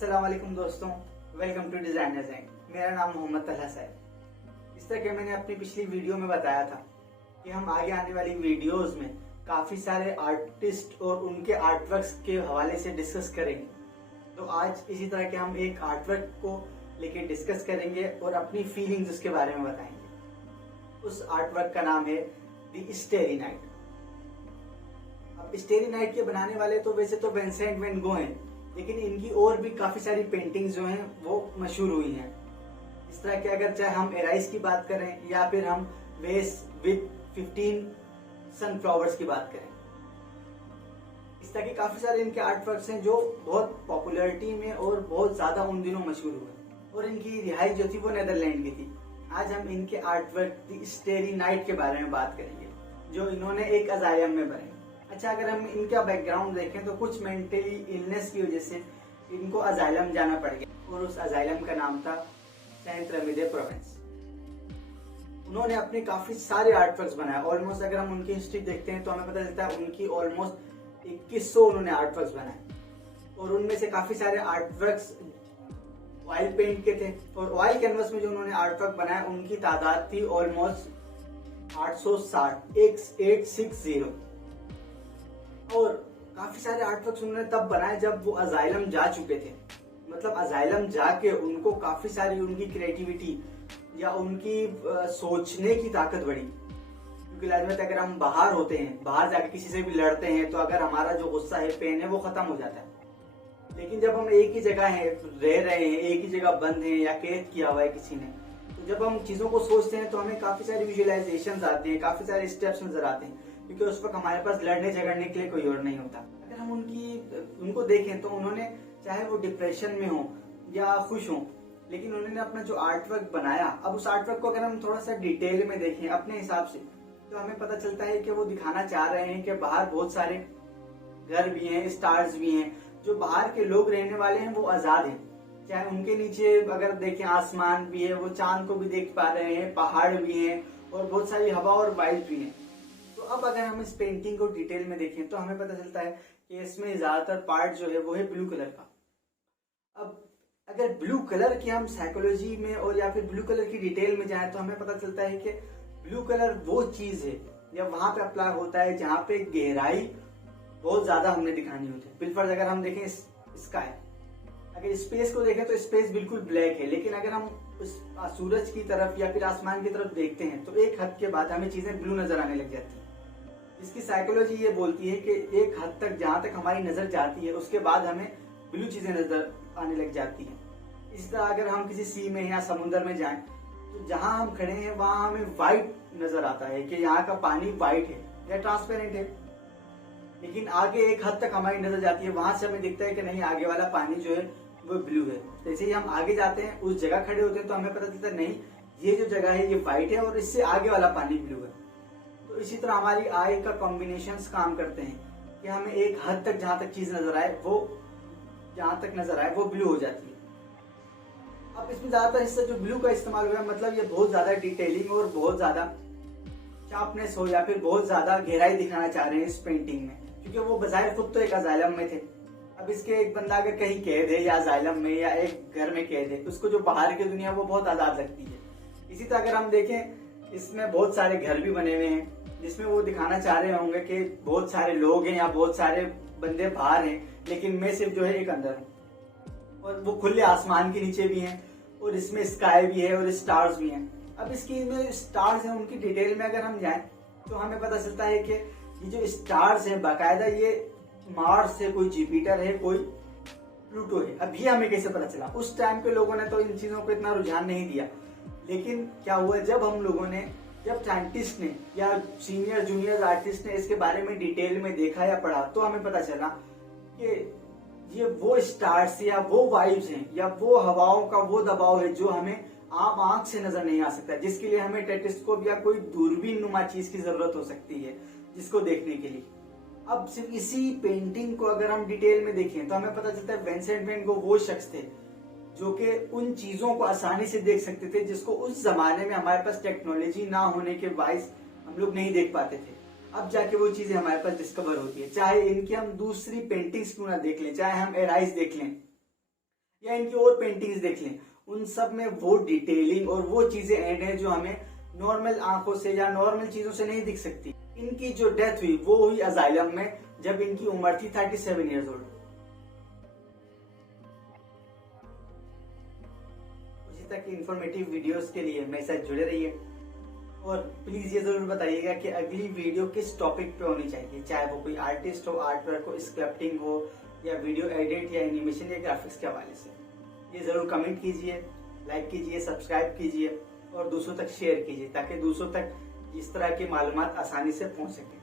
अस्सलाम वालेकुम दोस्तों, वेलकम टू डिजाइनर ज़ैन। मेरा नाम मोहम्मद तलहा है। इस तरह के मैंने अपनी पिछली वीडियो में बताया था कि हम आगे आने वाली वीडियोस में काफी सारे आर्टिस्ट और उनके आर्टवर्क्स के हवाले से डिस्कस करेंगे। तो आज इसी तरह के हम एक आर्टवर्क को लेके डिस्कस करेंगे और अपनी फीलिंग्स उसके बारे में बताएंगे। उस आर्टवर्क का नाम है द स्टेरी नाइट। अब स्टेरी नाइट के बनाने वाले तो वैसे तो विंसेंट वैन गो हैं, लेकिन इनकी और भी काफी सारी पेंटिंग्स जो हैं वो मशहूर हुई हैं। इस तरह के अगर चाहे हम एराइस की बात करें या फिर हम वेस विद 15 सनफ्लावर्स की बात करें, इस तरह के काफी सारे इनके आर्टवर्क्स हैं जो बहुत पॉपुलैरिटी में और बहुत ज्यादा उन दिनों मशहूर हुए और इनकी रिहाई जो थी वो नेदरलैंड की थी। आज हम इनके आर्टवर्क द स्टेरी नाइट के बारे में बात करेंगे जो इन्होंने एक अजायम में बनाए। अच्छा, अगर हम इनका बैकग्राउंड देखें तो कुछ मेंटली इलनेस की वजह से इनको अजाइलम जाना पड़ गया और उस अजाइलम का नाम था सेंट रेमी दे प्रोविंस। उन्होंने अपने काफी सारे आर्टवर्क्स बनाए। ऑलमोस्ट अगर हम उनकी हिस्ट्री देखते हैं तो हमें पता चलता है उनकी ऑलमोस्ट 2100 उन्होंने आर्टवर्क्स बनाए और उनमें से काफी सारे आर्टवर्क्स ऑयल पेंट के थे और ऑयल कैनवस में जो उन्होंने आर्टवर्क बनाया उनकी तादाद थी ऑलमोस्ट 860 और काफी सारे आर्टवर्क्स उन्होंने तब बनाए जब वो अजाइलम जा चुके थे। मतलब अजाइलम जाके उनको काफी सारी उनकी क्रिएटिविटी या उनकी सोचने की ताकत बढ़ी। क्योंकि लाजमत अगर हम बाहर होते हैं, बाहर जाके किसी से भी लड़ते हैं तो अगर हमारा जो गुस्सा है, पेन है, वो खत्म हो जाता है। लेकिन जब हम एक ही जगह हैं, रह रहे हैं, एक ही जगह बंद हैं या कैद किया हुआ है किसी ने, तो जब हम चीजों को सोचते हैं तो हमें काफी सारी विजुअलाइजेशन आते हैं, काफी सारे स्टेप्स नजर आते हैं, क्योंकि उस वक्त हमारे पास लड़ने झगड़ने के लिए कोई और नहीं होता। अगर हम उनको देखें तो उन्होंने चाहे वो डिप्रेशन में हो या खुश हो, लेकिन उन्होंने अपना जो आर्टवर्क बनाया, अब उस आर्टवर्क को अगर हम थोड़ा सा डिटेल में देखें अपने हिसाब से तो हमें पता चलता है कि वो दिखाना चाह रहे हैं कि बाहर बहुत सारे घर भी हैं, स्टार्स भी हैं, जो बाहर के लोग रहने वाले हैं वो आजाद हैं। चाहे उनके नीचे अगर देखें आसमान भी है, वो चांद को भी देख पा रहे हैं, पहाड़ भी हैं और बहुत सारी हवा और वाइब भी है। तो अब अगर हम इस पेंटिंग को डिटेल में देखें तो हमें पता चलता है कि इसमें ज्यादातर पार्ट जो है वो है ब्लू कलर का। अब अगर ब्लू कलर की हम साइकोलॉजी में और या फिर ब्लू कलर की डिटेल में जाए तो हमें पता चलता है कि ब्लू कलर वो चीज है या वहां पे अप्लाई होता है जहां पे गहराई बहुत ज्यादा हमने दिखानी होती है। बिलफर्ज अगर हम देखें स्काई, अगर स्पेस को देखें तो स्पेस बिल्कुल ब्लैक है, लेकिन अगर हम उस सूरज की तरफ या फिर आसमान की तरफ देखते हैं तो एक हद के बाद हमें चीजें ब्लू नजर आने लग जाती है। इसकी साइकोलॉजी ये बोलती है कि एक हद तक जहां तक हमारी नजर जाती है उसके बाद हमें ब्लू चीजें नजर आने लग जाती हैं। इसी तरह अगर हम किसी सी में या समुद्र में जाएं तो जहां हम खड़े हैं वहां हमें व्हाइट नजर आता है कि यहाँ का पानी व्हाइट है या ट्रांसपेरेंट है, लेकिन आगे एक हद तक हमारी नजर जाती है, वहां से हमें दिखता है कि नहीं, आगे वाला पानी जो है वो ब्लू है। जैसे ही हम आगे जाते हैं, उस जगह खड़े होते हैं तो हमें पता चलता है नहीं, ये जो जगह है ये व्हाइट है और इससे आगे वाला पानी ब्लू है। तो इसी तरह हमारी आई का कॉम्बिनेशंस काम करते हैं कि हमें एक हद तक जहां तक चीज नजर आए वो ब्लू हो जाती है। अब इसमें ज्यादातर हिस्सा जो ब्लू का इस्तेमाल हुआ है, मतलब ये बहुत ज्यादा डिटेलिंग और बहुत ज्यादा शार्पनेस हो या फिर बहुत ज्यादा गहराई दिखाना चाह रहे हैं इस पेंटिंग में, क्योंकि वो बजाय खुद तो एक अजाइलम में थे। अब इसके एक बंदा अगर कहीं कैद है या अजाइलम में या एक घर में कैद है, उसको जो बाहर की दुनिया वो बहुत आजाद लगती है। इसी तरह अगर हम देखें, इसमें बहुत सारे घर भी बने हुए हैं जिसमें वो दिखाना चाह रहे होंगे कि बहुत सारे लोग हैं या बहुत सारे बंदे बाहर हैं, लेकिन मैं सिर्फ जो है एक अंदर हूँ। और वो खुले आसमान के नीचे भी हैं और इसमें स्काई भी है और स्टार्स भी हैं। अब इसकी में स्टार्स हैं, उनकी डिटेल में अगर हम जाएं तो हमें पता चलता है कि ये जो स्टार्स हैं बाकायदा ये मार्स है, कोई जुपिटर है, कोई प्लूटो है। अभी हमें कैसे पता चला? उस टाइम पे लोगों ने तो इन चीजों को इतना रुझान नहीं दिया, लेकिन क्या हुआ, जब साइंटिस्ट ने या सीनियर जूनियर आर्टिस्ट ने इसके बारे में डिटेल में देखा या पढ़ा तो हमें पता चला कि ये वो स्टार्स या वो वाइब्स हैं या वो हवाओं का वो दबाव है जो हमें आम आंख से नजर नहीं आ सकता, जिसके लिए हमें टेलीस्कोप या कोई दूरबीन नुमा चीज की जरूरत हो सकती है जिसको देखने के लिए। अब सिर्फ इसी पेंटिंग को अगर हम डिटेल में देखें तो हमें पता चलता है विंसेंट वैन गो वो शख्स थे जो कि उन चीजों को आसानी से देख सकते थे जिसको उस जमाने में हमारे पास टेक्नोलॉजी ना होने के बायस हम लोग नहीं देख पाते थे। अब जाके वो चीजें हमारे पास डिस्कवर होती है, चाहे इनकी हम दूसरी पेंटिंग्स क्यों ना देख लें, चाहे हम एराइज देख लें, या इनकी और पेंटिंग्स देख लें, उन सब में वो डिटेलिंग और वो चीजें ऐड हैं जो हमें नॉर्मल आंखों से या नॉर्मल चीजों से नहीं दिख सकती। इनकी जो डेथ हुई वो हुई अजाइलम में जब इनकी उम्र थी 37 ईयर्स ओल्ड। उसी तक की इंफॉर्मेटिव वीडियोस के लिए मेरे साथ जुड़े रहिए और प्लीज ये जरूर बताइएगा कि अगली वीडियो किस टॉपिक पे होनी चाहिए, चाहे वो कोई आर्टिस्ट हो, आर्ट वर्क हो, स्क्रप्टिंग हो, या वीडियो एडिट या एनिमेशन या ग्राफिक्स के हवाले से। ये जरूर कमेंट कीजिए, लाइक कीजिए, सब्सक्राइब कीजिए और दूसरों तक शेयर कीजिए ताकि दूसरों तक इस तरह की मालूमात आसानी से पहुंच सके।